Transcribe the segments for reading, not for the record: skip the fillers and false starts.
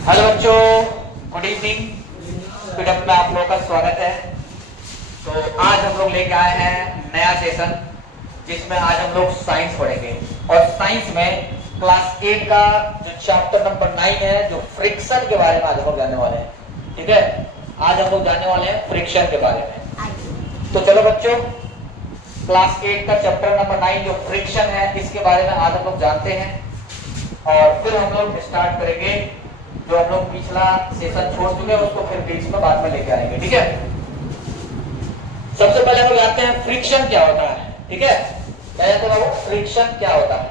Hello बच्चों, good evening. Speedup में आप लोगों का स्वागत है। तो आज हम लोग लेके आए हैं नया सेशन, जिसमें आज हम लोग साइंस पढ़ेंगे। और साइंस में क्लास 8 का जो चैप्टर नंबर 9 है, जो फ्रिक्शन के बारे में आज हम लोग जानने वाले हैं। ठीक है, आज हम लोग जानने वाले हैं फ्रिक्शन के बारे में। तो चलो बच्चों, क्लास 8 का चैप्टर नंबर 9 जो फ्रिक्शन है, इसके बारे में आज हम लोग जानते हैं। और फिर हम लोग स्टार्ट करेंगे जो हम लोग पिछला सेशन छोड़ चुके हैं, उसको फिर बीच में बाद में लेके आएंगे। ठीक है, सबसे पहले हम लोग जानते हैं फ्रिक्शन क्या होता है। ठीक है, पहले तो बाबू फ्रिक्शन क्या होता है।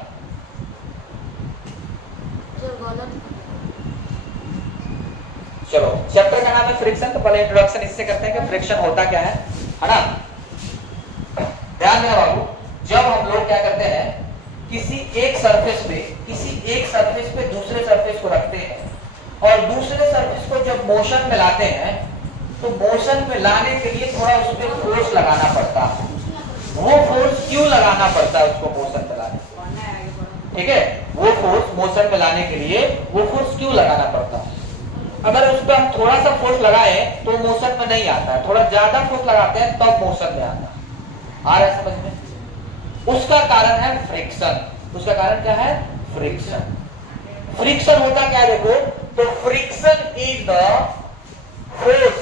चलो, चैप्टर का नाम है फ्रिक्शन, तो पहले इंट्रोडक्शन इससे करते हैं कि फ्रिक्शन होता क्या है ना। ध्यान देना बाबू, जब हम लोग क्या करते हैं, किसी एक सरफेस पे दूसरे सरफेस को रखते हैं और दूसरे सरफेस को जब मोशन में लाते हैं, तो मोशन में लाने के लिए थोड़ा उस पर फोर्स लगाना पड़ता है। वो फोर्स क्यों लगाना पड़ता है उसको मोशन में लाने? ठीक है, वो फोर्स मोशन में लाने के लिए वो फोर्स क्यों लगाना पड़ता है? अगर उस पर हम थोड़ा सा फोर्स लगाए तो मोशन में नहीं आता है, थोड़ा ज्यादा फोर्स लगाते हैं तब मोशन में आता है। आ रहा है समझ में? उसका कारण है फ्रिक्शन। उसका कारण क्या है? फ्रिक्शन। फ्रिक्शन होता क्या है देखो, तो friction is the force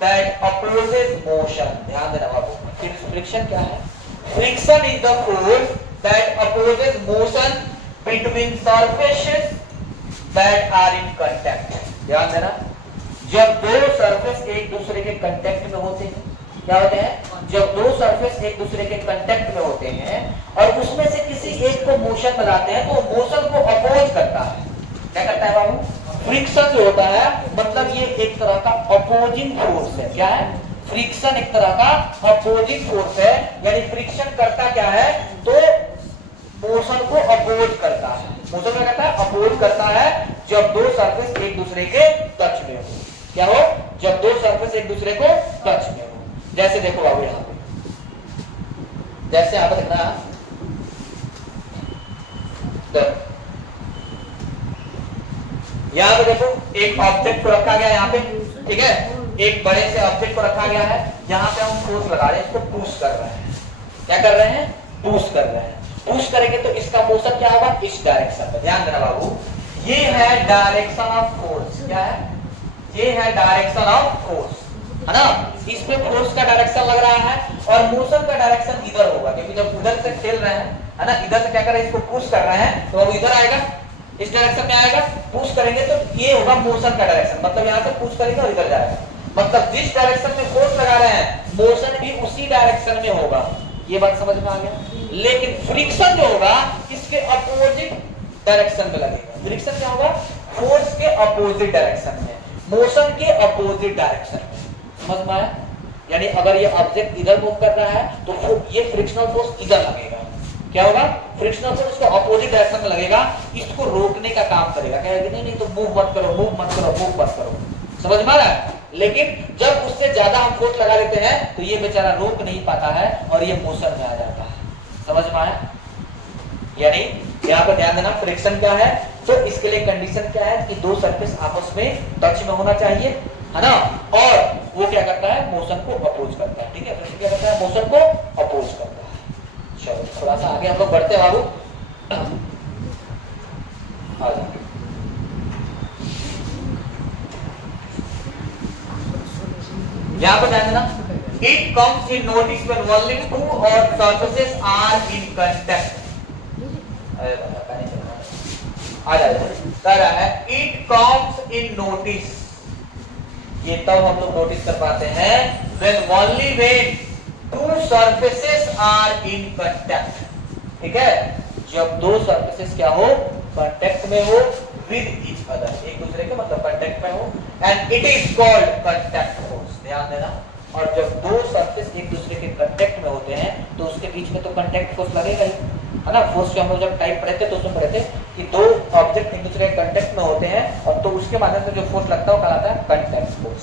that opposes motion. ध्यान देना बाबू, फ्रिक्शन क्या है? Friction is the force that opposes motion between surfaces that are in contact. ध्यान देना, जब दो सरफेस एक दूसरे के कांटेक्ट में होते हैं, क्या होते हैं? जब दो सरफेस एक दूसरे के कांटेक्ट में होते हैं और उसमें से किसी एक को मोशन में लाते हैं, तो मोशन को अपोज करता है। क्या करता है बाबू? फ्रिक्शन जो होता है, मतलब ये एक तरह का अपोजिंग फोर्स है। क्या है? फ्रिक्शन एक तरह का अपोजिंग फोर्स है। यानी फ्रिक्शन करता क्या है, तो मोशन को अपोज करता है। मोशन क्या करता है? अपोज करता है जब दो सरफेस एक दूसरे के टच में हो। क्या हो? जब दो सरफेस एक दूसरे को टच में हो। जैसे देखो बाबू, यहाँ पे जैसे यहाँ पे देखना, यहाँ पे देखो एक ऑब्जेक्ट को रखा गया यहाँ पे। ठीक है, एक बड़े से ऑब्जेक्ट को रखा गया है, यहाँ पे हम फोर्स लगा रहे हैं, इसको पुश कर रहे हैं। क्या कर रहे हैं? पुश कर रहे हैं। पुश करेंगे तो इसका मोशन क्या होगा? इस डायरेक्शन में। ध्यान देना बाबू, ये है डायरेक्शन ऑफ फोर्स। क्या है? ये है डायरेक्शन ऑफ फोर्स, है ना। इसमें फोर्स का डायरेक्शन लग रहा है और मोशन का डायरेक्शन इधर होगा, क्योंकि जब उधर से खेल रहे हैं, है ना, इधर से क्या कर रहे हैं, इसको पुश कर रहे हैं, तो वो इधर आएगा, इस डायरेक्शन में आएगा। पुश करेंगे तो ये होगा मोशन का डायरेक्शन, मतलब यहाँ से पुश करेंगे और इधर जाएगा। मतलब जिस डायरेक्शन में फोर्स लगा रहे हैं, मोशन भी उसी डायरेक्शन में होगा। ये बात समझ में आ गया? लेकिन फ्रिक्शन जो होगा, इसके अपोजिट डायरेक्शन में लगेगा। फ्रिक्शन क्या होगा? फोर्स के अपोजिट डायरेक्शन में, मोशन के अपोजिट डायरेक्शन में। समझ में आया? यानी अगर ये ऑब्जेक्ट इधर मूव कर रहा है तो ये फ्रिक्शनल फोर्स इधर लगेगा। क्या होगा? फ्रिक्शनल फोर्स इसको अपोजिट डायरेक्शन में लगेगा, इसको रोकने का काम करेगा। कहेगा नहीं नहीं तो मूव मत करो, मूव मत करो, मूव मत करो। समझ में आ रहा है? लेकिन जब उससे ज्यादा हम फोर्स लगा देते हैं तो ये बेचारा रोक नहीं पाता है और ये मोशन में आ जाता है। समझ में आया? यानी यहाँ पर ध्यान देना, फ्रिक्शन क्या है, तो इसके लिए कंडीशन क्या है कि दो सरफेस आपस में टच में होना चाहिए, है ना। और वो क्या करता है? मोशन को अपोज करता है। ठीक है, फ्रिक्शन क्या करता है? मोशन को अपोज करता है। चलो थोड़ा सा आगे हम लोग बढ़ते हैं बाबू। आ जाओ, यहाँ पर ध्यान देना, it comes in notice when only two और सरफेसेस आर इन कांटेक्ट। आ जाए है, इट कम्स इन नोटिस, ये तब हम लोग नोटिस कर पाते हैं when only when two surfaces are in contact. ठीक है, जब दो सरफेसेस क्या हो? कांटेक्ट में हो विद ईच अदर, एक दूसरे के मतलब कांटेक्ट में हो, and it is called contact force. ध्यान देना, और जब दो सरफेस एक दूसरे के कांटेक्ट में होते हैं तो उसके बीच में तो कांटेक्ट फोर्स लगेगा ही, है ना। फोर्स जो हम लोग जब टाइप पढ़े थे तो उसमें पढ़े थे कि दो ऑब्जेक्ट एक दूसरे के कांटेक्ट में होते हैं और तो उसके माध्यम से जो फोर्स लगता है वो कहलाता है contact force.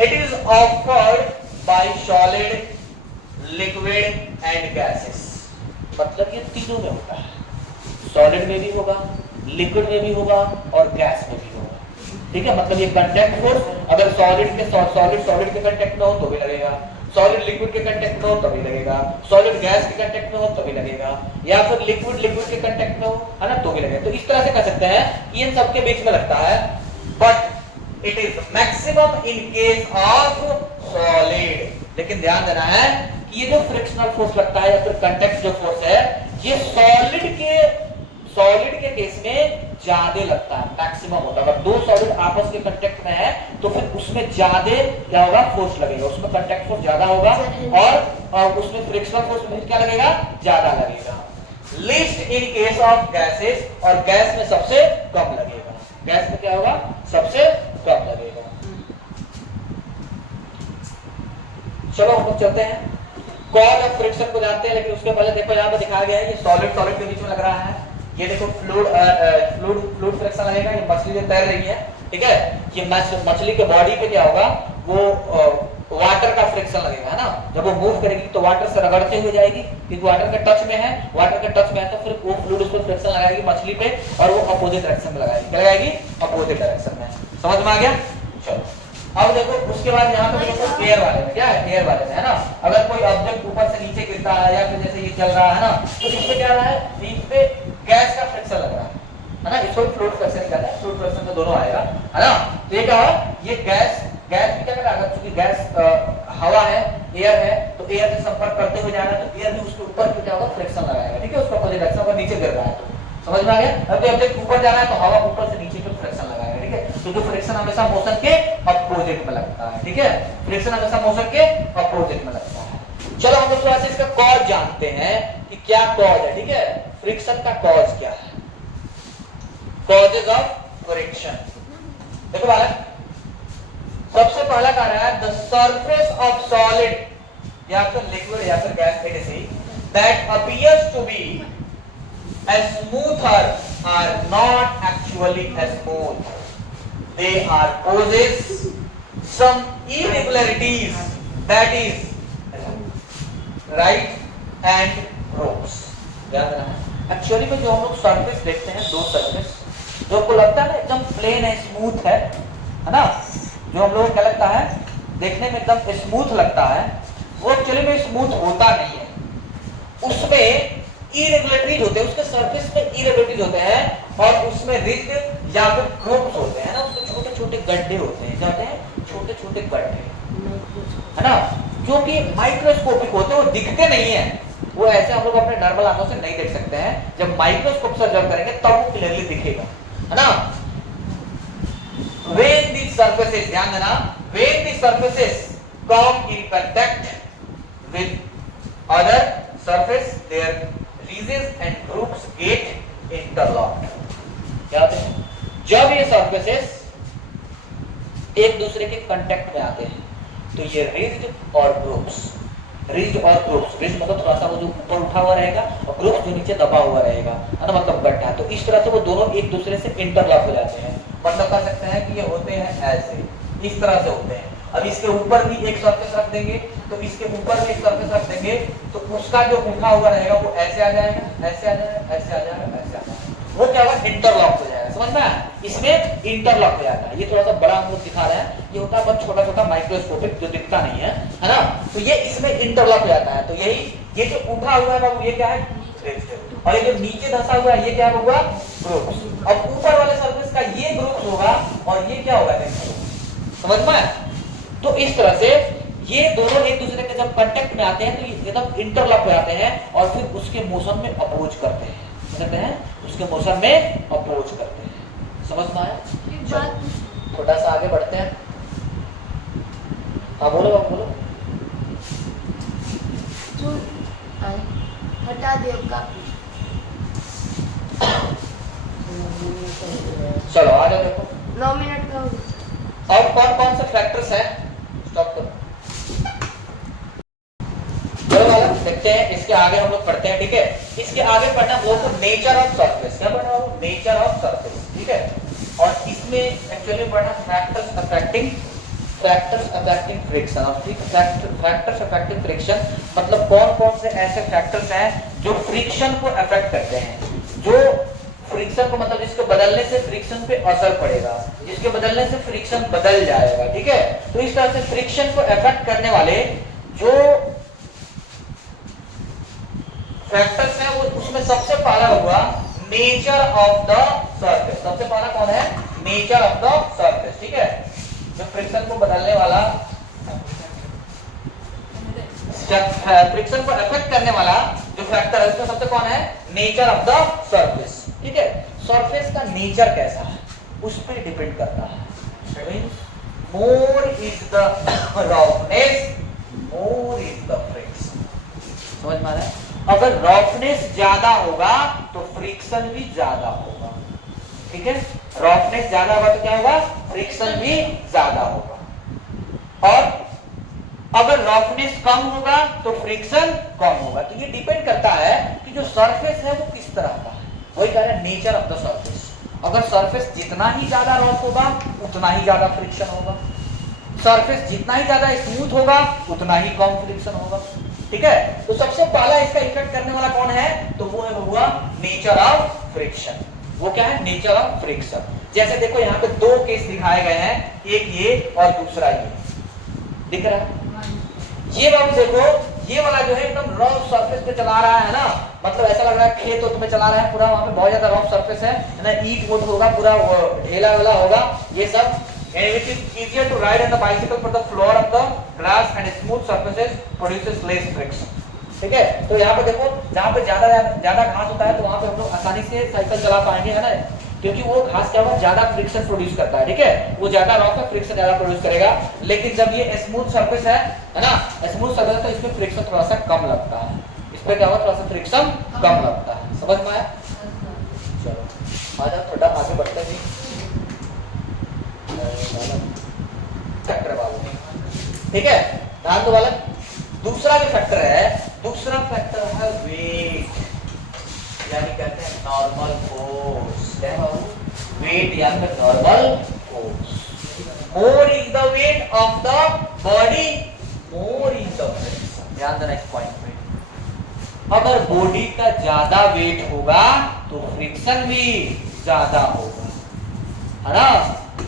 It is offered by solid, liquid and gases. मतलब ये तीनों में होता है, सॉलिड में भी होगा, लिक्विड में भी होगा और गैस में भी होगा। ठीक है, मतलब ये कांटेक्ट फोर्स अगर सॉलिड के कांटेक्ट में हो तो भी लगेगा, सॉलिड लिक्विड के कांटेक्ट में हो तभी लगेगा, सॉलिड गैस के कांटेक्ट में हो तभी लगेगा, या फिर लिक्विड के कांटेक्ट में हो, है ना, तो भी लगेगा। तो इस तरह से कह सकते हैं कि इन सबके बीच में लगता है, but it is maximum in case of solid. लेकिन ध्यान देना है कि ये जो फ्रिक्शनल फोर्स लगता है या फिर कांटेक्ट जो फोर्स है, ये सॉलिड के केस में ज्यादा लगता है, मैक्सिमम होता है। अगर दो सॉलिड आपस के कांटेक्ट में है तो फिर उसमें ज्यादा क्या होगा, फोर्स लगेगा, उसमें कांटेक्ट फोर्स ज्यादा होगा और उसमें फ्रिक्शनल फोर्स में क्या लगेगा, ज्यादा लगेगा। Least in case of gases, और गैस में सबसे कम लगेगा, गैस में क्या होगा, सबसे कम लगेगा। चलो हम लोग चलते हैं, कॉज ऑफ फ्रिक्शन को जानते हैं, लेकिन उसके पहले देखो यहाँ पे दिखाया गया है, ये सॉलिड के बीच में लग रहा है, ये देखो फ्लूइड फ्रिक्शन लगेगा, ये मछली जो तैर रही है, ठीक है, ये मछली के बॉडी पे क्या होगा, वो वाटर का फ्रिक्शन लगेगा, है ना, जब वो मूव करेगी तो वाटर से रगड़ते हुए जाएगी, क्योंकि वाटर के टच में है, तो फिर वो फ्लूइड उस पर फ्रिक्शन लगाएगी मछली पे, और वो अपोजिट डायरेक्शन में लगाएगी, क्या लगाएगी, अपोजिट डायरेक्शन में। समझ में आ गया? चलो अब देखो, उसके बाद यहाँ पे देखो एयर वाले में क्या है, एयर वाले में, है ना, अगर कोई ऑब्जेक्ट ऊपर से नीचे गिरता है या फिर जैसे ये चल रहा है ना, तो इस पे क्या रहा है, इस पे गैस का फ्रिक्शन लग रहा है ना, इसको फ्लूइड फ्रिक्शन कहते हैं, फ्लूइड फ्रिक्शन में दोनों आएगा, है ना। तो ये क्या है, ये गैस भी क्या कर रहा है, क्योंकि गैस हवा है, एयर है, तो एयर से संपर्क करते हुए जाएगा, तो एयर भी उसके ऊपर क्या होगा, फ्रिक्शन लगाएगा, ठीक है, उसका अपोजिट डायरेक्शन पर नीचे गिर रहा है, तो समझ में आ गया। अब ऑब्जेक्ट ऊपर जा रहा है तो हवा ऊपर से नीचे पे फ्रिक्शन लगाएगा, ठीक है, क्योंकि फ्रिक्शन हमेशा मोशन के अपोजिट में लगता है, ठीक है, फ्रिक्शन हमेशा मोशन के अपोजिट में लगता है। चलो हम लोग थोड़ा सा इसका कॉज जानते हैं कि क्या कॉज है, ठीक है, फ्रिक्शन का कॉज क्या है, कॉजेज ऑफ फ्रिक्शन। देखो बालक, सबसे पहला कह रहा है द सरफेस ऑफ सॉलिड या फिर लिक्विड या फिर gas that appears to be smoother are not actually smooth, they are possess some irregularities, that is right and wrongs। ध्यान देना है, एक्चुअली में जो हम लोग सरफेस देखते हैं, दो सरफेस जो आपको लगता है ना एकदम प्लेन है, स्मूथ है ना, जो हम लोग क्या लगता है, देखने में एकदम स्मूथ लगता है, वो एक्चुअली में स्मूथ होता नहीं है, उसमें इरेगुलरिटीज होते हैं, उसके सरफेस में इरेगुलरिटीज होते हैं, और उसमें रिज्ड या फिर ग्रुप्स होते हैं ना, उसमें छोटे छोटे गड्ढे होते हैं, जाते हैं छोटे छोटे गड्ढे, है ना, जो कि माइक्रोस्कोपिक होते हैं, वो दिखते नहीं है, वो ऐसे हम लोग अपने नॉर्मल आंखों से नहीं देख सकते हैं, जब माइक्रोस्कोप से ऑब्जर्व करेंगे तब वो क्लियरली दिखेगा, है ना। when these surfaces, ध्यान देना, when these surfaces come in contact with other surface, their ridges and groups get interlocked। क्या होते हैं, जब ये सरफेसेस एक दूसरे के कांटेक्ट में आते हैं तो ये रिज्ड और ग्रुप्स, रिज्ड मतलब थोड़ा सा वो जो ऊपर उठा हुआ रहेगा, और ग्रुप्स जो नीचे दबा हुआ रहेगा, है ना, मतलब गड्ढा, तो इस तरह से वो दोनों एक दूसरे से इंटरलॉक हो जाते हैं, मतलब कह सकते हैं कि ये होते हैं ऐसे, इस तरह से होते हैं। अब इसके ऊपर भी एक सरफेस रख देंगे, तो इसके ऊपर भी एक सरफेस रख देंगे, तो उसका जो उठा हुआ रहेगा वो ऐसे आ जाएगा, ऐसे आ जाएगा, ऐसे आ जाएगा, ऐसे आ जाएगा, वो क्या होगा, इंटरलॉक हो जाएगा। समझ में आया, इसमें इंटरलॉक हो जाता है। ये थोड़ा सा बड़ा हम लोग दिखा रहे हैं, ये होता है बहुत छोटा छोटा माइक्रोस्कोपिक, जो दिखता नहीं है, है ना, तो ये इसमें इंटरलॉक हो जाता है। तो यही ये जो उठा हुआ है बाबू, ये क्या है, और ये जो नीचे धंसा हुआ है, ये क्या होगा, ग्रुप्स। अब ऊपर वाले सरफेस का ये ग्रुप्स होगा, और ये क्या होगा, समझ में आया। तो इस तरह से ये दोनों एक दूसरे के जब कांटेक्ट में आते हैं तो ये एकदम इंटरलॉक हो जाते हैं, और फिर उसके मोशन में अपोज करते हैं, कहते हैं उसके मोशन में अपोज करते हैं। समझ में आया। थोड़ा सा आगे बढ़ते हैं, हाँ बोलो बोलो। हटा दियो का, चलो आगे देखो, 9 मिनट का। और कौन कौन से फैक्टर्स हैं, स्टॉप करो, चलो वाला देखते हैं, इसके आगे हम लोग पढ़ते हैं, ठीक है। इसके आगे पढ़ना वो तो नेचर ऑफ सरफेस, क्या पढ़ना वो, नेचर ऑफ सरफेस, ठीक है। और इसमें एक्चुअली पढ़ना फैक्टर्स अफेक्टिंग फ्रिक्शन, और फैक्टर्स अफेक्टिंग फ्रिक्शन मतलब कौन कौन से ऐसे फैक्टर्स हैं जो फ्रिक्शन को अफेक्ट करते हैं, जो फ्रिक्शन को मतलब जिसके बदलने से फ्रिक्शन पे असर पड़ेगा, जिसके बदलने से फ्रिक्शन बदल जाएगा, ठीक है। तो इस तरह से फ्रिक्शन को अफेक्ट करने वाले जो फैक्टर्स हैं वो उसमें सबसे पहला होगा नेचर ऑफ द सरफेस। सबसे पहला कौन है? नेचर ऑफ द सरफेस, ठीक है। जो फ्रिक्शन को बदलने वाला, फ्रिक्शन को अफेक्ट करने वाला जो फैक्टर है उसमें सबसे कौन है? नेचर ऑफ द सरफेस, ठीक है। सरफेस का नेचर कैसा है उस पर डिपेंड करता है। More is the roughness, more is the friction. समझ में आ रहा है? अगर रफनेस ज्यादा होगा तो फ्रिक्शन भी ज्यादा होगा, ठीक है। रफनेस ज्यादा होगा तो क्या होगा? फ्रिक्शन भी ज्यादा होगा। और अगर रफनेस कम होगा तो फ्रिक्शन कम होगा। तो ये डिपेंड करता है कि जो सरफेस है वो किस तरह का है। वही कह रहे हैं नेचर ऑफ द सरफेस। अगर सरफेस जितना ही ज्यादा रफ होगा उतना ही ज्यादा फ्रिक्शन होगा, सरफेस जितना ही ज्यादा स्मूथ होगा उतना ही कम फ्रिक्शन होगा, ठीक है। तो सबसे पहला इसका इफेक्ट करने वाला कौन है? तो वो है हुआ नेचर ऑफ फ्रिक्शन। वो क्या है? Nature of friction. जैसे देखो यहाँ पे दो केस दिखाए गए हैं, एक ये और दूसरा ये, दिख रहा है? ये बाबू देखो, ये वाला जो है एकदम रफ सरफेस पे चला रहा है ना, मतलब ऐसा लग रहा है खेत तो तुम्हें चला रहा है पूरा, वहां पे बहुत ज्यादा रफ सरफेस है ना, ईट वोट होगा, पूरा ढेला वाला होगा ये सब। And it is easier to ride on the bicycle for the floor of the grass and smooth surfaces produces less friction, ठीक है। तो यहाँ पे देखो जहाँ पे ज्यादा घास होता है तो वहाँ पे हम लोग आसानी से साइकिल चला पाएंगे, है ना, क्योंकि वो घास क्या होगा? ज्यादा फ्रिक्शन प्रोड्यूस करता है, ठीक है। वो ज्यादा रफ है, फ्रिक्शन ज्यादा प्रोड्यूस करेगा। लेकिन जब ये स्मूथ सरफेस है ना, स्मूथ सरफेस तो इसमें फ्रिक्शन थोड़ा सा कम लगता है, इस पे क्या होगा? थोड़ा सा फ्रिक्शन कम लगता है। समझ में आया? चलो आ जाओ थोड़ा आगे बढ़ते हैं। फैक्टर बाबू, ठीक है, ध्यान दो बालक। दूसरा जो फैक्टर है, दूसरा फैक्टर है वेट, यानी कहते हैं नॉर्मल फोर्स। क्या है बाबू? वेट या फिर normal force. More is the weight of the body, more is the friction. ध्यान देना इस पॉइंट पे। अगर बॉडी का ज्यादा वेट होगा तो फ्रिक्शन भी ज्यादा होगा, है ना।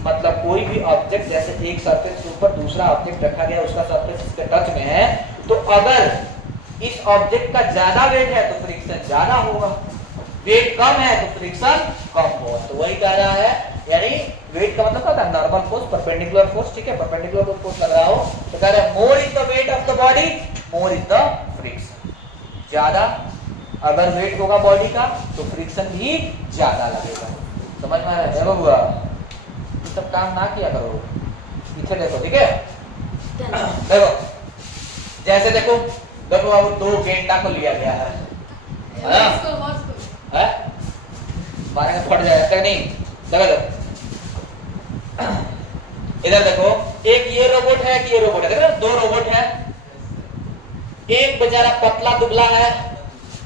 मतलब कोई भी ऑब्जेक्ट, जैसे एक सरफेस के ऊपर दूसरा ऑब्जेक्ट रखा गया, उसका सरफेस इसके टच में है, तो अगर इस ऑब्जेक्ट का ज्यादा वेट है तो फ्रिक्शन ज्यादा होगा, वेट कम है तो फ्रिक्शन कम होगा। तो वही कह रहा है, यानी वेट का मतलब क्या होता है? नॉर्मल फोर्स, परपेंडिकुलर फोर्स, ठीक है। परपेंडिकुलर फोर्स लग रहा हो तो कह रहा है more is the weight of the body, more is the friction. ज्यादा अगर वेट होगा बॉडी का तो फ्रिक्शन भी ज्यादा लगेगा। समझ में आ रहा है बाबूआ? सब काम ना किया करो, पीछे देखो, ठीक है। देखो जैसे देखो अब दो गेंडा को लिया गया है, मारे में फट जाएगा नहीं। देखो इधर देखो, एक ये रोबोट है कि ये रोबोट है, देखो दो रोबोट है। एक बेचारा पतला दुबला है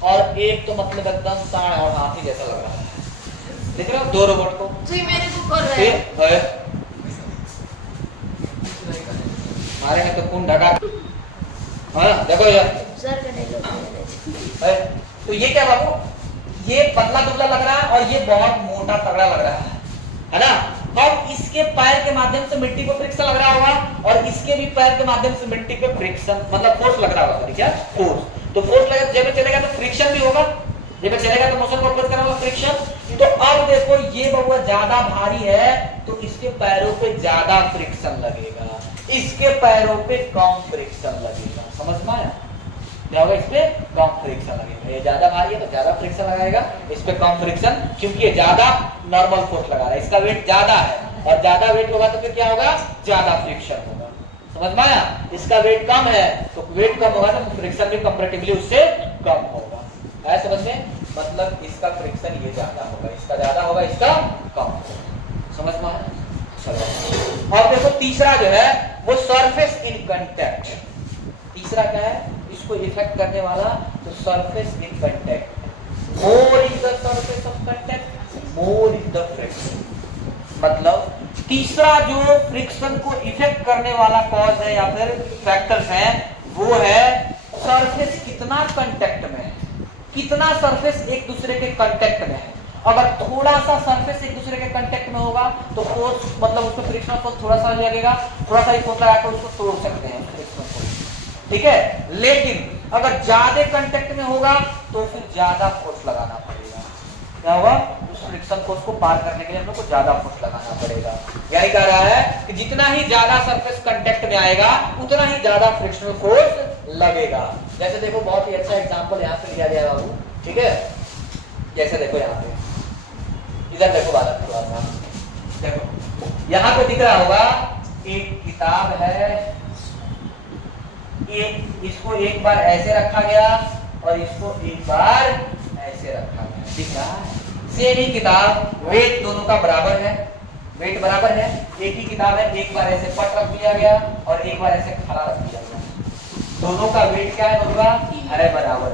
और एक तो मतलब एकदम सांड और हाथी जैसा लग रहा है। देख रहे हो दो रोबोट को? जी मेरे को कर रहे हैं। मारे में तो खून ढका। हाँ देखो यार, सर का तो ये क्या बाबू? ये पतला दुबला लग रहा है और ये बहुत मोटा तगड़ा लग रहा है ना। अब इसके पैर के माध्यम से मिट्टी को फ्रिक्शन लग रहा होगा और इसके भी पैर के माध्यम से मिट्टी पे फ्रिक्शन मतलब फोर्स लग रहा होगा। क्या फोर्स? तो फोर्स लगेगा, जब चलेगा तो फ्रिक्शन भी होगा, जब चलेगा तो मोशन को अपोज करने वाला फ्रिक्शन। तो अब देखो ये बबुआ ज्यादा भारी है तो इसके पैरों पे ज्यादा फ्रिक्शन लगेगा, इसके पैरों पे कम फ्रिक्शन लगेगा। समझ में आया? क्या होगा? इस पे कम फ्रिक्शन लगेगा। ये ज्यादा भारी है तो ज्यादा फ्रिक्शन लगाएगा, इस पे कम फ्रिक्शन, क्योंकि ये ज्यादा नॉर्मल फोर्स लगा रहा है, इसका वेट ज्यादा है और ज्यादा वेट होगा तो फिर क्या होगा? ज्यादा फ्रिक्शन होगा। समझ में आया? इसका वेट कम है तो वेट कम होगा तो फ्रिक्शन भी कंपैरेटिवली उससे कम होगा। है समझ में? मतलब इसका फ्रिक्शन ये ज्यादा होगा, इसका ज्यादा होगा, इसका कम होगा। समझ में आया? चलो अब देखो तीसरा जो है वो सरफेस इन कांटेक्ट। तीसरा क्या है? इसको इफेक्ट करने वाला तो surface in contact. More is the surface of contact, more is the friction. मतलब तीसरा जो फ्रिक्शन को इफेक्ट करने वाला कॉज है या फिर फैक्टर्स है वो है सरफेस कितना कांटेक्ट में है, कितना सरफेस एक दूसरे के कांटेक्ट में है। अगर थोड़ा सा सरफेस एक दूसरे के कांटेक्ट में होगा तो फोर्स मतलब उसमें फ्रिक्शनल फोर्स थोड़ा सा लगेगा, थोड़ा सा फोर्स लगाकर उसको तोड़ सकते हैं फ्रिक्शनल फोर्स, ठीक है। लेकिन अगर ज्यादा कांटेक्ट में होगा तो फिर ज्यादा फोर्स लगाना पड़ेगा। क्या होगा, उस फ्रिक्शन फोर्स को पार करने के लिए हम लोग को ज्यादा फोर्स लगाना पड़ेगा। यही कह रहा है कि जितना ही ज्यादा सरफेस कांटेक्ट में आएगा उतना ही ज्यादा फ्रिक्शनल फोर्स लगेगा। जैसे देखो बहुत ही अच्छा एग्जांपल यहाँ पे लिया गया बाबू, ठीक है। जैसे देखो यहाँ पे, इधर देखो बालक थोड़ा सा देखो, यहाँ पे दिख रहा होगा एक किताब है, इसको एक बार ऐसे रखा गया और इसको एक बार ऐसे रखा गया, दिख रहा है। सेम ही किताब, वेट दोनों का बराबर है, वेट बराबर है, एक ही किताब है, एक बार ऐसे पट रख दिया गया और एक बार ऐसे खड़ा रख दिया गया, दोनों का वेट क्या है बलुआ, अरे बराबर,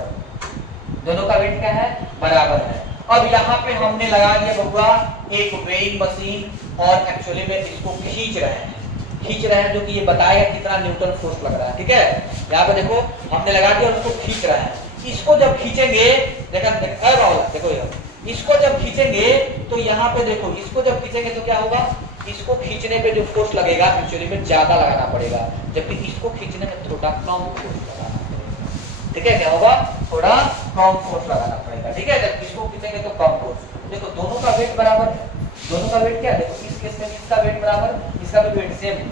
दोनों का वेट क्या है, बराबर है। अब यहाँ पे हमने लगा दिया बलुआ एक वेइंग मशीन और एक्चुअली में इसको खींच रहे हैं, जो कि ये बताएगा कितना न्यूटन फोर्स लग रहा है, ठीक है। यहाँ पे देखो हमने लगा दिया और उसको खींच रहे हैं। इसको जब खींचेंगे, देखो इसको जब खींचेंगे तो यहाँ पे देखो, इसको जब खींचेंगे तो क्या होगा, इसको खींचने पे जो फोर्स लगेगा एक्चुअली में ज्यादा लगाना पड़ेगा, जबकि इसको खींचने में थोड़ा कम फोर्स लगाना पड़ेगा, ठीक है। क्या होगा, थोड़ा कम फोर्स लगाना पड़ेगा, ठीक है। जब इसको खींचेंगे तो कम फोर्स। देखो दोनों का वेट बराबर है, दोनों का वेट क्या है, देखो इस केस में इसका वेट बराबर, इसका भी वेट सेम है,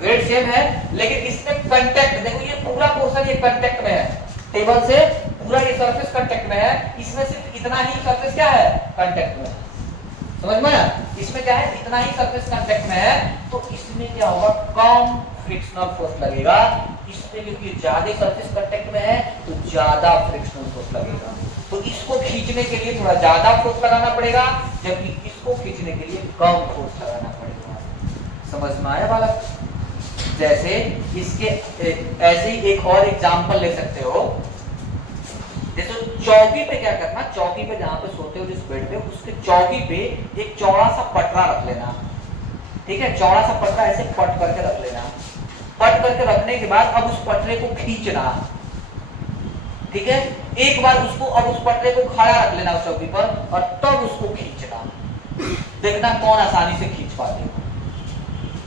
वेट सेम है, लेकिन इसमें कांटेक्ट देखो, ये पूरा पोर्शन ये कांटेक्ट में है, टेबल से पूरा ये सरफेस कांटेक्ट में है, इसमें सिर्फ इतना ही सरफेस क्या है, कांटेक्ट में है, समझ में आया? इसमें क्या है, इतना ही सरफेस कांटेक्ट में है, तो इसमें क्या होगा, कम फ्रिक्शनल फोर्स लगेगा। इसमें क्योंकि ज्यादा सरफेस कांटेक्ट में है तो ज्यादा फ्रिक्शनल फोर्स लगेगा, तो इसको खींचने के लिए थोड़ा ज्यादा फोर्स लगाना पड़ेगा, जबकि इसको खींचने के लिए कम फोर्स लगाना पड़ेगा। समझ में आया बालक? जैसे इसके ऐसे ही एक और एग्जांपल ले सकते हो, जैसे चौकी पे क्या करना, चौकी पे जहां पे सोते हो जिस बेड पे, उसके चौकी पे एक चौड़ा सा पटरा रख लेना, ठीक है। चौड़ा सा पटरा ऐसे पट करके रख लेना, पट करके रखने के बाद अब उस पटरे को खींचना, ठीक है। एक बार उसको, अब उस पटरे को खड़ा रख लेना उस चौकी पर और तब उसको खींचना, देखना कौन आसानी से खींच पाते हो।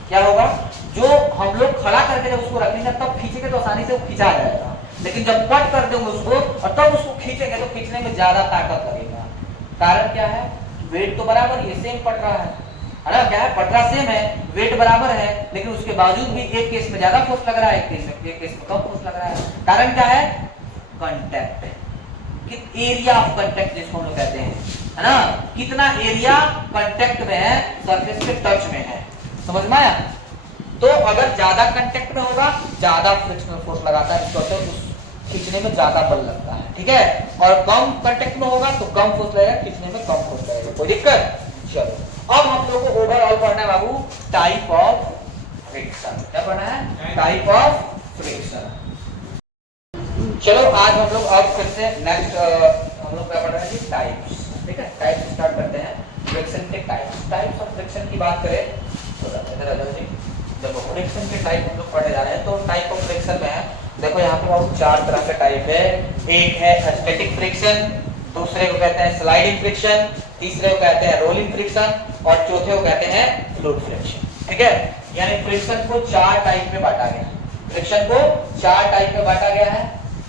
क्या होगा, जो हम लोग खड़ा करके जब उसको रखेंगे तब खींचेंगे तो आसानी से वो खींचा जाएगा, लेकिन जब पट कर देंगे उसको और तब उसको खींचेंगे तो खींचने में ज्यादा ताकत लगेगा। कारण क्या है, वेट तो बराबर ही है, सेम पटरा है ना, क्या है, पटरा सेम है, वेट बराबर है, लेकिन उसके बावजूद भी एक केस में ज्यादा फोर्स लग रहा है, एक केस में कम फोर्स लग रहा है। कारण क्या है, कांटेक्ट, एरिया ऑफ कांटेक्ट जिसको हम लोग कहते हैं, है ना, कितना एरिया कांटेक्ट में है, सरफेस पे टच में है। समझ में आया? तो अगर ज्यादा कांटेक्ट में होगा ज्यादा फ्रिक्शनल फोर्स लगाता है, तो उस खींचने में ज्यादा बल लगता है, ठीक है। और कम कांटेक्ट में होगा तो कम फोर्स लगेगा, खींचने में कम फोर्स लगेगा। कोई दिक्कत? चलो अब हम लोग को ओवरऑल पढ़ना है बाबू टाइप ऑफ फ्रिक्शन। क्या पढ़ना है? Type of friction. चलो आज हम लोग अब फिर से नेक्स्ट हम लोग क्या पढ़ रहे हैं, टाइप्स, ठीक है। टाइप्स स्टार्ट करते हैं, फ्रिक्शन के टाइप्स। टाइप्स ऑफ फ्रिक्शन की बात करें तो देखो फ्रिक्शन के टाइप हम लोग पढ़ने जा रहे हैं, तो टाइप ऑफ फ्रिक्शन में है, देखो यहाँ पे बहुत 4 तरह के टाइप है। एक है स्टैटिक फ्रिक्शन, दूसरे को कहते हैं स्लाइडिंग फ्रिक्शन, तीसरे को कहते हैं रोलिंग फ्रिक्शन और चौथे को कहते हैं फ्लूइड फ्रिक्शन, ठीक है। यानी फ्रिक्शन को 4 टाइप में बांटा गया है, फ्रिक्शन को 4 टाइप में बांटा गया है।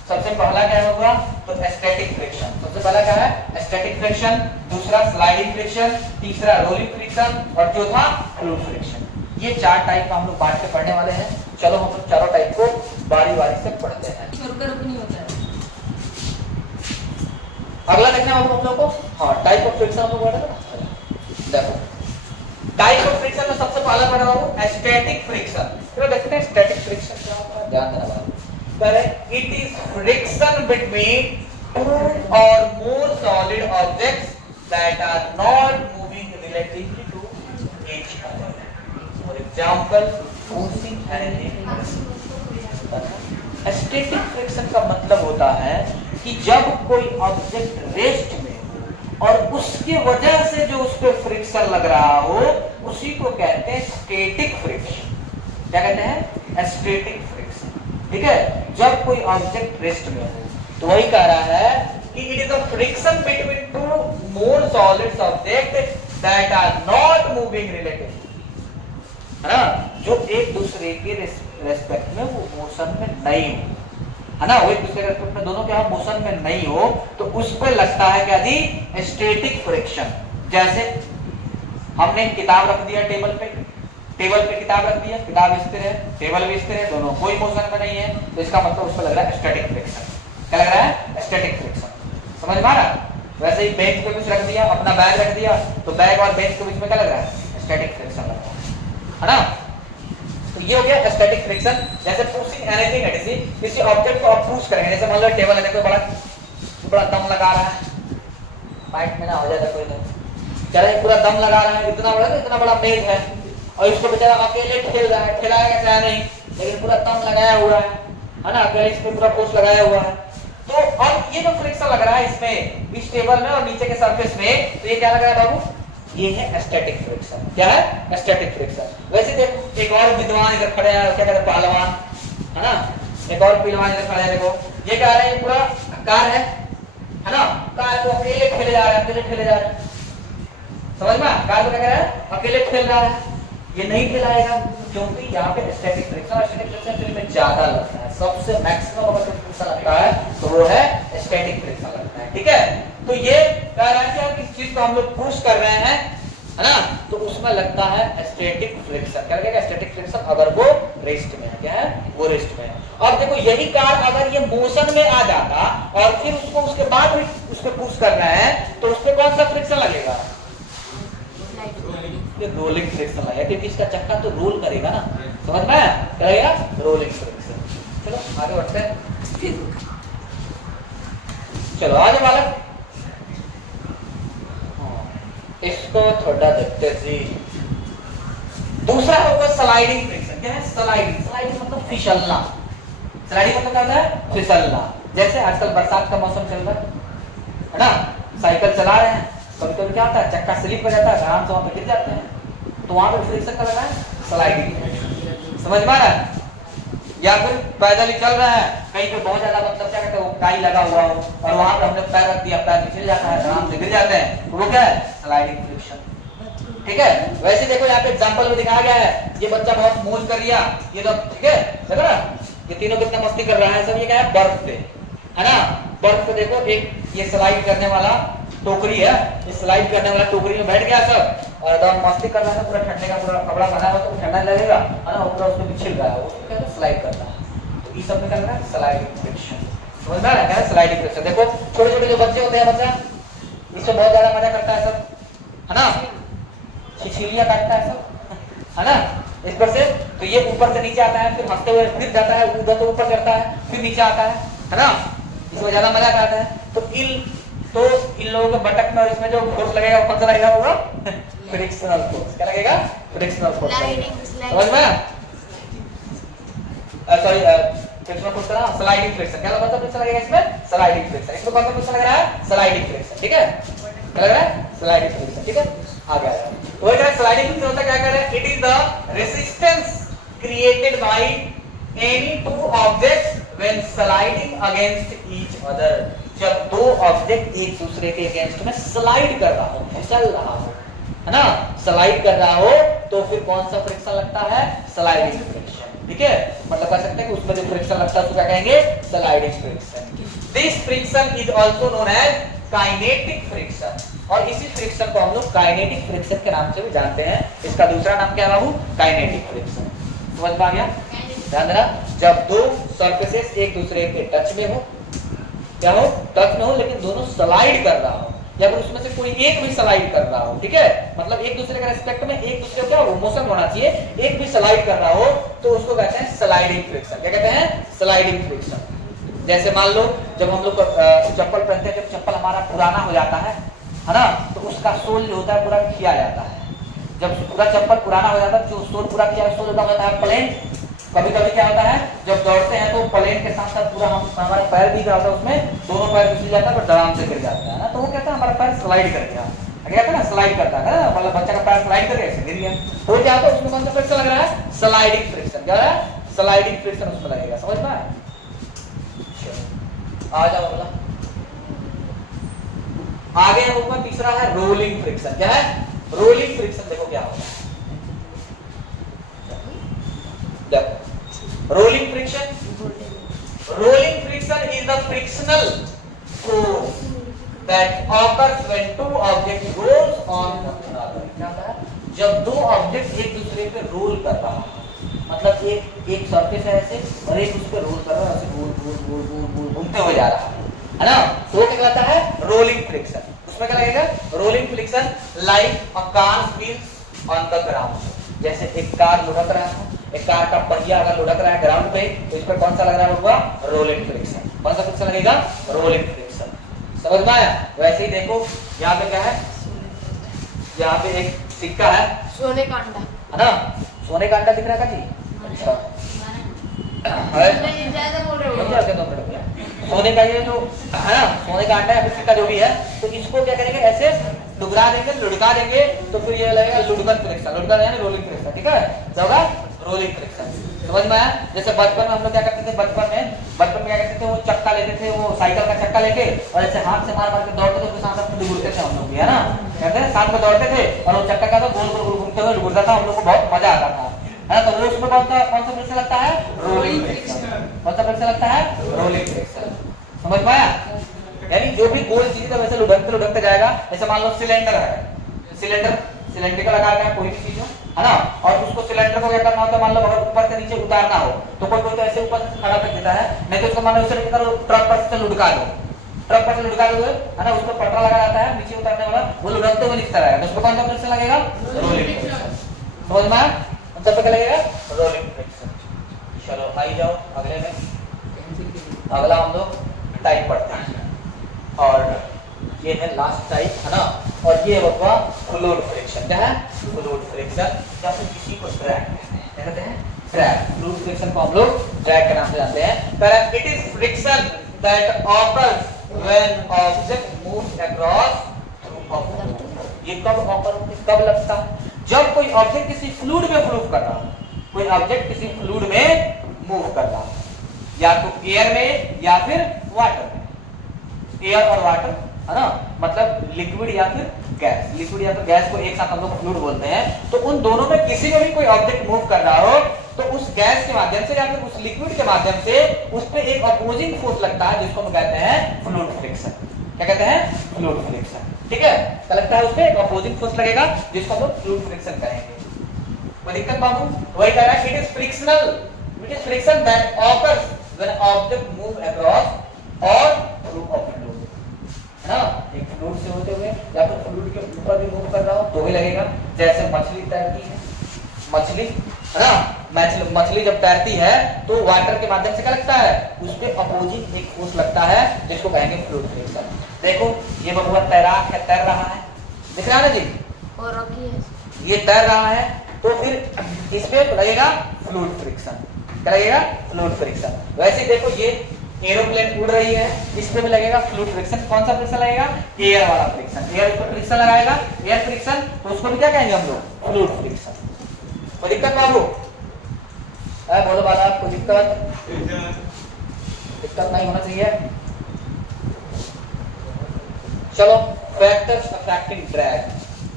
सबसे पहला क्या होगा, तो स्टैटिक फ्रिक्शन, सबसे पहला क्या है, स्टैटिक फ्रिक्शन, दूसरा स्लाइडिंग फ्रिक्शन, तीसरा रोलिंग फ्रिक्शन और चौथा फ्लूइड फ्रिक्शन। ये 4 टाइप का हम लोग बांट के पढ़ने वाले हैं। चलो हम लोग चारों टाइप को बारी-बारी से पढ़ते हैं। नहीं होता है। अगला देखना है हम लोग को, हाँ टाइप ऑफ फ्रिक्शन हम लोग पढ़ेंगे ना। देखो टाइप ऑफ फ्रिक्शन में सबसे पहला पढ़ा हूं स्टैटिक फ्रिक्शन। चलो देखते हैं स्टैटिक फ्रिक्शन क्या होता है, ध्यान देना बात। It is friction between two or more solid objects that are not moving relatively to each other. For example, forcing and static friction का मतलब होता है कि जब कोई ऑब्जेक्ट रेस्ट में हो और उसकी वजह से जो उस पर फ्रिक्शन लग रहा हो, उसी को कहते हैं स्टैटिक फ्रिक्शन। क्या कहते हैं? स्टैटिक फ्रिक्शन, ठीक है। जब कोई ऑब्जेक्ट रेस्ट में हो तो वही कह रहा है कि it is the friction between two more solids object that are not moving relative, है ना, जो एक दूसरे के रेस्पेक्ट में वो मोशन में नहीं हो, है ना, वो एक दूसरे के रेस्पेक्ट में दोनों के मोशन में नहीं हो, तो उस पर लगता है क्या जी, स्टैटिक फ्रिक्शन। जैसे हमने किताब रख दिया टेबल पे किताब रख दिया, किताब स्थिर है, टेबल भी स्थिर है, दोनों कोई मोशन में नहीं है, तो इसका मतलब उस पर लग रहा है स्टैटिक फ्रिक्शन। क्या लग रहा है? Static friction. समझ में आ रहा? वैसे ही बेंच पे कुछ रख दिया, अपना बैग रख दिया, तो बैग और बेंच के बीच में क्या लग रहा है? स्टैटिक फ्रिक्शन लग रहा है ना। तो ये हो गया स्टैटिक फ्रिक्शन। जैसे पुशिंग एनीथिंग एटसी, किसी ऑब्जेक्ट को आप पुश करेंगे, जैसे मान लो टेबल है, देखो बड़ा दम लगा रहा है, फाइट में ना हो जाए कोई नहीं, चले पूरा दम लगा रहा है, इतना बड़ा मेज है और इसको बेचारा अकेले ठेल रहा है, ठेलाएगा चाहे नहीं, लेकिन पूरा दम लगाया हुआ है ना, अकेले इस पे पूरा फोर्स लगाया हुआ है। तो अब ये जो फ्रिक्शन लग रहा है इसमें, इस टेबल में और नीचे के सरफेस में, तो ये क्या लग रहा है बाबू? ये है स्टैटिक फ्रिक्शन। क्या है? Static friction. वैसे देखो एक और विद्वान इधर खड़े हैं, क्या कहते हैं, पहलवान, है ना, एक और पहलवान इधर खड़े हैं, देखो ये क्या है, पूरा कार है ना, कार को अकेले ठेले जा रहे हैं, समझ में? कार को क्या कर रहा है? अकेले ठेल रहा है, ये नहीं ठेलाएगा क्योंकि यहाँ पे स्टैटिक फ्रिक्शन में ज्यादा लगता है, सबसे मैक्सिमम अगर फ्रिक्शन लगता है तो वो है स्टैटिक फ्रिक्शन लगता है। ठीक है, तो ये कह रहा है कि किस चीज को हम लोग पुश कर रहे हैं, है ना, तो उसमें लगता है स्टैटिक फ्रिक्शन। क्या लगेगा? स्टैटिक फ्रिक्शन, अगर वो रेस्ट में है। क्या है? वो रेस्ट में है। अब देखो यही कार अगर ये मोशन में आ जाता और फिर उसको उसके बाद भी उस पर पुश कर रहे हैं, तो उस पर कौन सा फ्रिक्शन लगेगा? ये रोलिंग फ्रिक्शन लगेगा, क्योंकि इसका चक्का तो रोल करेगा ना, समझ में आया? करेगा रोलिंग फ्रिक्शन। चलो आगे बढ़ते हैं, चलो आगे बालक, इसको थोड़ा देखते जी। दूसरा होगा स्लाइडिंग फ्रिक्शन। क्या है? स्लाइडिंग मतलब फिसलना। स्लाइडिंग मतलब क्या होता है? फिसलना। जैसे आजकल बरसात का मौसम चल रहा है ना, साइकिल चला रहे हैं, कभी क्या होता है, चक्का स्लिप हो जाता है, आराम से वहां पे गिर जाते हैं, तो वहां पे फ्रिक्शन का लगा है स्लाइडिंग। समझ में आ रहा है? या फिर पैदल ही चल रहा है, कहीं पे बहुत ज्यादा मतलब क्या कहते हैं, काई लगा हुआ हो और वहां पे हमने पैर रख दिया, पैर फिसल जाता है, आराम से गिर जाते हैं, तो वो क्या है? Sliding friction. ठीक है, वैसे देखो यहाँ पे एग्जांपल में दिखाया गया है, ये बच्चा बहुत मौज कर लिया, ये तो ठीक है, देखो ना ये तीनों कितना मस्ती कर रहा है, सब ये क्या है? बर्फ पे, है ना, बर्फ पे देखो एक ये स्लाइड करने वाला टोकरी है, इस स्लाइड करने वाला टोकरी में बैठ गया सब और एकदम मस्ती कर रहा है, पूरा ठंडे का पूरा कपड़ा पहना हुआ, तो ठंडा लगेगा, है ना, पूरा उसमें पिछल रहा है, उसको कहते हैं स्लाइड करना। तो ये सब में क्या है? Sliding friction. समझ में आ रहा है? क्या है? Sliding friction. देखो छोटे-छोटे जो बच्चे होते हैं, बच्चा इससे बहुत ज्यादा मजा करता है सब, है ना, छिछिलियां काटता है सब, है ना, इस पर से, तो ये ऊपर से नीचे आता है, फिर हंसते हुए गिर जाता है, उधर तो ऊपर करता है, फिर नीचे आता है ना, इसमें ज्यादा मजा आता है। तो इन लोगों के बटक में और इसमें जो फोर्स लगेगा वो कौन सा लगेगा? होगा फ्रिक्शनल फोर्स। क्या लगेगा? Frictional force. समझ में? सॉरी, फ्रिक्शनल फोर्स का स्लाइडिंग फ्रिक्शन। क्या कौन सा फ्रिक्शन लगेगा इसमें? Sliding friction. इसमें कौन सा फ्रिक्शन लग रहा है? Sliding friction. ठीक है, क्या लग रहा है? Sliding friction. ठीक है, आ गया। तो ये स्लाइडिंग फ्रिक्शन होता क्या कर रहा है? It is the resistance created by any two objects when sliding against each other. जब दो ऑब्जेक्ट एक दूसरे के अगेंस्ट में स्लाइड कर रहा हो, फिसल रहा हो, है ना, स्लाइड कर रहा हो, तो फिर कौन सा फ्रिक्शन लगता है? Sliding friction. ठीक है, मतलब कह सकते हैं कि उसमें जो फ्रिक्शन लगता है उसको क्या कहेंगे? Sliding friction. This friction is also known as kinetic friction, और इसी फ्रिक्शन को हम लोग काइनेटिक फ्रिक्शन के नाम से भी जानते हैं। इसका दूसरा नाम क्या है बाबू? Kinetic friction. समझ में आ गया? ध्यान देना, जब दो सरफेसेस एक दूसरे के टच में हो, क्या हो? टच में हो, लेकिन दोनों स्लाइड कर रहा हो, या फिर उसमें से कोई एक भी स्लाइड कर रहा हो, ठीक है, मतलब एक दूसरे के रिस्पेक्ट में एक दूसरे को क्या हो? मोशन होना चाहिए, एक भी स्लाइड कर रहा हो, तो उसको कहते हैं स्लाइडिंग फ्रिक्शन। क्या कहते हैं? Sliding friction. जैसे मान लो जब हम लोग चप्पल पहनते हैं, जब चप्पल हमारा पुराना हो जाता है ना, तो उसका सोल जो होता है पूरा खिया जाता है। जब पूरा चप्पल पुराना हो जाता है, जो सोल पूरा खिया, सोल होता है प्लेन। कभी कभी क्या होता है, जब दौड़ते हैं तो प्लेन के साथ साथ पूरा हमारा पैर भी क्या होता है, उसमें दोनों पैर फिसल जाता है, पर आराम से गिर जाता है ना, तो वो कहता है हमारा पैर स्लाइड कर गया। क्या कहता है ना? स्लाइड करता है ना, मतलब बच्चा का पैर स्लाइड करके ऐसे गिर गया, हो जाता है, उसमें कौन सा फ्रिक्शन लग रहा है? Sliding friction. क्या है? स्लाइडिंग फ्रिक्शन उसमें लगेगा। समझ में आया? आ जाओ बोला। आगे हम ऊपर तीसरा है रोलिंग फ्रिक्शन। क्या है? Rolling friction. देखो क्या होता है, देखो rolling friction, rolling friction is the frictional force that occurs when two objects roll on one another। क्या होता है? जब दो ऑब्जेक्ट एक दूसरे पे रोल कर रहा है, मतलब एक सरफेस है ऐसे और एक उस पे रोल कर रहा है, ऐसे गोल गोल गोल गोल गोल घूमते हुए जा रहा है ना, तो क्या कहलाता है? Rolling friction. उसमें क्या लगेगा? Rolling friction like a car wheels on the ground. जैसे एक कार लुढ़क रहा है, एक कार का पहिया अगर लुढ़क रहा है ग्राउंड पे, तो इस पर कौन सा लग रहा होगा? Rolling friction. कौन सा फ्रिक्शन लगेगा? Rolling friction. समझ में आया? वैसे ही देखो यहाँ पे क्या है, यहाँ पे एक सिक्का है, सोने का अंडा है ना, सोने का अंडा दिख रहा है का जी? अच्छा नहीं, ज्यादा बोल रहे हो। सोने का ये जो है ना, सोने का अंडा या फिर सिक्का जो भी है, तो इसको क्या करेंगे? ऐसे डुगरा देंगे, लुढ़का देंगे, तो फिर ये लगेगा लुढ़कन फ्रिक्शन। लुढ़कन यानी रोलिंग फ्रिक्शन। ठीक है, क्या होगा? Rolling friction. समझ में आया? जैसे बचपन में हम लोग क्या करते थे, बचपन में क्या करते थे, वो चक्का लेते थे, वो साइकिल का चक्का लेके और ऐसे हाथ से मार मार के दौड़ते थे, उसके साथ साथ डुगुरते थे हम लोग भी, है ना, कहते हैं साथ में दौड़ते थे और वो चक्का का तो गोल गोल घूमते हुए डुगुरता था, हम लोग को बहुत मजा आता था, है ना। तो वो उसमें कौन सा फ्रिक्शन लगता है? Rolling friction. कौन सा फ्रिक्शन लगता है? Rolling friction. समझ पाया? यानी जो भी गोल चीज है वैसे लुढ़कते जाएगा। जैसे मान लो सिलेंडर है, सिलेंड्रिकल आकार का है कोई भी चीज हो, है ना, और उसको सिलेंडर को क्या करना होता है, मान लो अगर ऊपर से नीचे उतारना हो तो कोई तो ऐसे ऊपर से खड़ा कर देता है, नहीं तो उसको मान लो इस तरीके करो, ट्रक पर से लुढ़का दो, ट्रक पर से लुढ़का दो, है ना, उसको पटरा लगा रहता है नीचे उतारने वाला, वो लुढ़कते हुए नीचे रहेगा, तो उसको कौन सा फ्रिक्शन लगेगा? Rolling friction. समझ में आया? मतलब पे क्या लगेगा? Rolling friction. चलो आई जाओ अगले में। अगला हम लोग टाइप पढ़ते हैं और ये है लास्ट टाइप, है ना, और ये होगा फ्लूइड फ्रिक्शन। क्या है? फ्लूइड फ्रिक्शन, या फिर किसी को ड्रैग कहते हैं, ड्रैग। फ्लूइड फ्रिक्शन को हम लोग ड्रैग के नाम से जानते हैं। पर it is friction that occurs when object moves across through a fluid. ये कब लगता है? जब कोई ऑब्जेक्ट किसी फ्लूइड में मूव कर रहा हो, कोई ऑब्जेक्ट किसी फ्लूइड में मूव कर रहा है, या तो एयर में या फिर वाटर में। एयर और वाटर, है ना, मतलब लिक्विड या फिर गैस। लिक्विड या फिर गैस को एक साथ हम लोग फ्लूइड बोलते हैं। तो उन दोनों में किसी में भी कोई ऑब्जेक्ट मूव कर रहा हो तो उस गैस के माध्यम से या फिर उस लिक्विड के माध्यम से उस पे एक अपोजिंग फोर्स लगता है, जिसको हम कहते हैं फ्लूइड फ्रिक्शन। क्या कहते हैं? Fluid friction. ठीक है, क्या लगता है? उस पे एक अपोजिंग फोर्स लगेगा, जिसको हम लोग फ्लूइड फ्रिक्शन कहेंगे। कोई दिक्कत बाबू? वही कह रहा है, it is frictional, it is friction that occurs when object move across और थ्रू अ फ्लूइड, है ना, एक फ्लूइड से होते हुए या फिर फ्लूइड के ऊपर भी मूव कर रहा हो तो भी लगेगा। जैसे मछली तैरती है, मछली, है ना, मछली जब तैरती है तो वाटर के माध्यम से क्या लगता है? उस पे अपोजिंग एक फोर्स लगता है, जिसको कहेंगे फ्लूइड फ्रिक्शन। देखो ये बबुआ तैराक है, तैर रहा है, दिख रहा है ना जी, और रॉकी है, ये तैर रहा है, तो फिर इस पे लगेगा फ्लूइड फ्रिक्शन। क्या लगेगा? Fluid friction. वैसे ही देखो ये एरोप्लेन उड़ रही है, इस पे भी लगेगा फ्लूइड फ्रिक्शन। कौन सा फ्रिक्शन लगेगा? एयर वाला फ्रिक्शन। एयर पर फ्रिक्शन लगाएगा, एयर फ्रिक्शन, तो उसको भी क्या कहेंगे हम लोग? Fluid friction. कोई दिक्कत बाबू? बोलो बाला, कोई दिक्कत? दिक्कत नहीं होना चाहिए। चलो, फैक्टर्स अफेक्टिंग ड्रैग।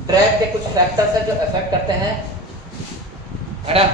ड्रैग के कुछ फैक्टर्स है जो अफेक्ट करते हैं, है ना।